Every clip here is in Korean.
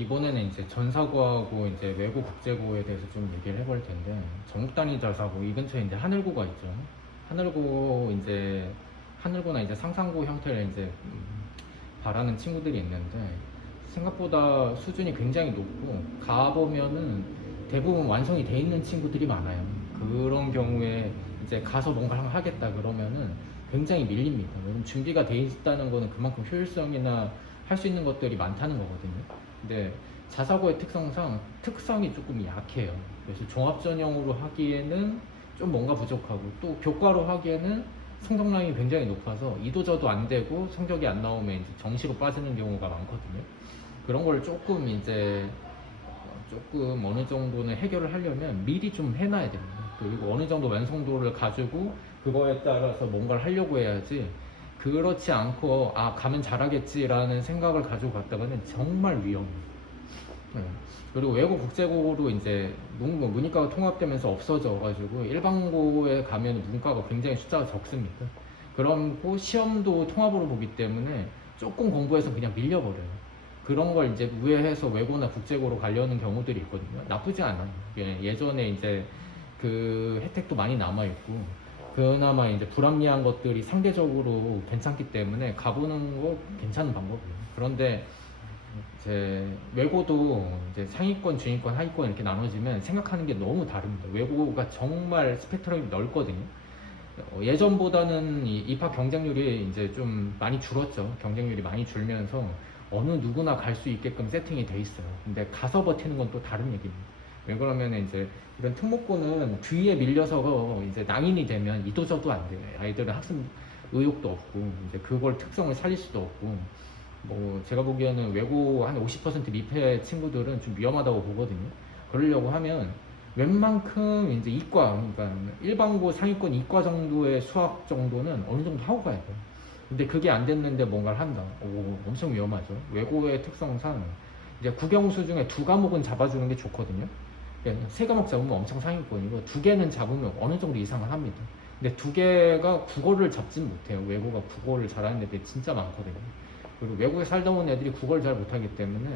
이번에는 이제 전사고하고 이제 외고 국제고에 대해서 좀 얘기를 해볼 텐데, 전국 단위 자사고 이 근처에 이제 하늘고가 있죠. 하늘고 이제 하늘고나 이제 상상고 형태를 이제 바라는 친구들이 있는데, 생각보다 수준이 굉장히 높고 가보면은 대부분 완성이 돼 있는 친구들이 많아요. 그런 경우에 이제 가서 뭔가 하겠다 그러면은 굉장히 밀립니다. 왜냐면 준비가 돼 있다는 거는 그만큼 효율성이나 할 수 있는 것들이 많다는 거거든요. 근데 자사고의 특성상 특성이 조금 약해요. 그래서 종합 전형으로 하기에는 좀 뭔가 부족하고, 또 교과로 하기에는 성적량이 굉장히 높아서 이도저도 안 되고 성적이 안 나오면 이제 정시로 빠지는 경우가 많거든요. 그런 걸 조금 이제 조금 어느 정도는 해결을 하려면 미리 좀 해놔야 됩니다. 그리고 어느 정도 완성도를 가지고 그거에 따라서 뭔가를 하려고 해야지, 그렇지 않고 가면 잘하겠지라는 생각을 가지고 갔다가는 정말 위험해요. 네. 그리고 외고 국제고로 이제 문이과가 통합되면서 없어져가지고 일반고에 가면 문과가 굉장히 숫자가 적습니다. 그러고 시험도 통합으로 보기 때문에 조금 공부해서 그냥 밀려버려요. 그런 걸 이제 우회해서 외고나 국제고로 가려는 경우들이 있거든요. 나쁘지 않아요. 예전에 이제 그 혜택도 많이 남아있고, 그나마 이제 불합리한 것들이 상대적으로 괜찮기 때문에 가보는 거 괜찮은 방법이에요. 그런데 이제 외고도 이제 상위권, 중위권, 하위권 이렇게 나눠지면 생각하는 게 너무 다릅니다. 외고가 정말 스펙트럼이 넓거든요. 예전보다는 입학 경쟁률이 이제 좀 많이 줄었죠. 경쟁률이 많이 줄면서 어느 누구나 갈 수 있게끔 세팅이 돼 있어요. 근데 가서 버티는 건 또 다른 얘기입니다. 왜 그러면 이제 이런 특목고는 뒤에 밀려서 이제 낭인이 되면 이도저도 안 돼요. 아이들은 학습 의욕도 없고, 이제 그걸 특성을 살릴 수도 없고, 뭐 제가 보기에는 외고 한 50% 미패 친구들은 좀 위험하다고 보거든요. 그러려고 하면 웬만큼 이제 이과, 그러니까 일반고 상위권 이과 정도의 수학 정도는 어느 정도 하고 가야 돼요. 근데 그게 안 됐는데 뭔가를 한다. 엄청 위험하죠. 외고의 특성상 이제 국영수 중에 두 과목은 잡아주는 게 좋거든요. 그러니까 세 과목 잡으면 엄청 상위권이고, 두 개는 잡으면 어느 정도 이상을 합니다. 근데 두 개가 국어를 잡진 못해요. 외고가 국어를 잘하는 애들이 진짜 많거든요. 그리고 외국에 살다 온 애들이 국어를 잘 못하기 때문에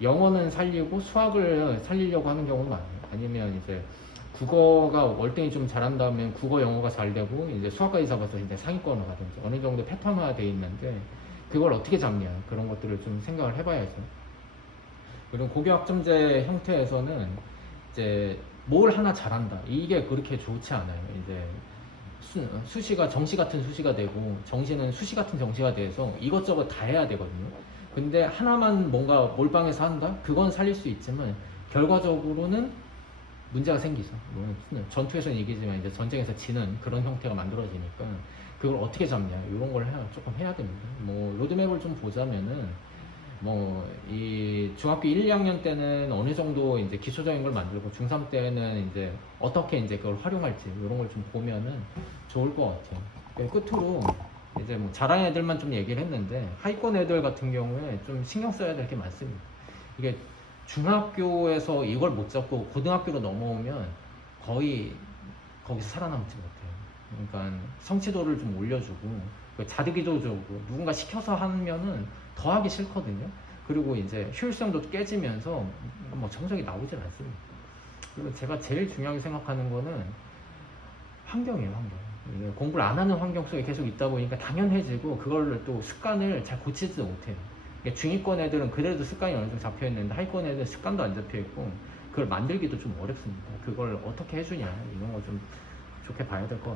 영어는 살리고 수학을 살리려고 하는 경우가 많아요. 아니면 이제 국어가 월등히 좀 잘한다면 국어, 영어가 잘 되고 이제 수학까지 잡아서 이제 상위권으로 가든지 어느 정도 패턴화 돼 있는데, 그걸 어떻게 잡냐, 그런 것들을 좀 생각을 해봐야죠. 그리고 고교학점제 형태에서는 이제 뭘 하나 잘한다, 이게 그렇게 좋지 않아요. 이제 수시가 정시 같은 수시가 되고, 정시는 수시 같은 정시가 돼서 이것저것 다 해야 되거든요. 근데 하나만 뭔가 몰빵해서 한다? 그건 살릴 수 있지만 결과적으로는 문제가 생기죠. 전투에서는 이기지만 이제 전쟁에서 지는 그런 형태가 만들어지니까 그걸 어떻게 잡냐, 이런 걸 조금 해야 됩니다. 뭐 로드맵을 좀 보자면은, 뭐 이 중학교 1, 2학년 때는 어느 정도 이제 기초적인 걸 만들고, 중3 때는 이제 어떻게 이제 그걸 활용할지 이런 걸 좀 보면은 좋을 것 같아요. 끝으로 이제 뭐 잘하는 애들만 좀 얘기를 했는데, 하위권 애들 같은 경우에 좀 신경 써야 될 게 많습니다. 이게 중학교에서 이걸 못 잡고 고등학교로 넘어오면 거의 거기서 살아남지 못해요. 그러니까 성취도를 좀 올려주고, 자득이도 주고, 누군가 시켜서 하면은 더 하기 싫거든요. 그리고 이제 효율성도 깨지면서 뭐 정석이 나오질 않습니다. 그리고 제가 제일 중요하게 생각하는 거는 환경이에요, 환경. 공부를 안 하는 환경 속에 계속 있다 보니까 당연해지고, 그걸 또 습관을 잘 고치지 못해요. 중위권 애들은 그래도 습관이 어느 정도 잡혀 있는데, 하위권 애들은 습관도 안 잡혀 있고, 그걸 만들기도 좀 어렵습니다. 그걸 어떻게 해주냐, 이런 거 좀 좋게 봐야 될 것 같아요.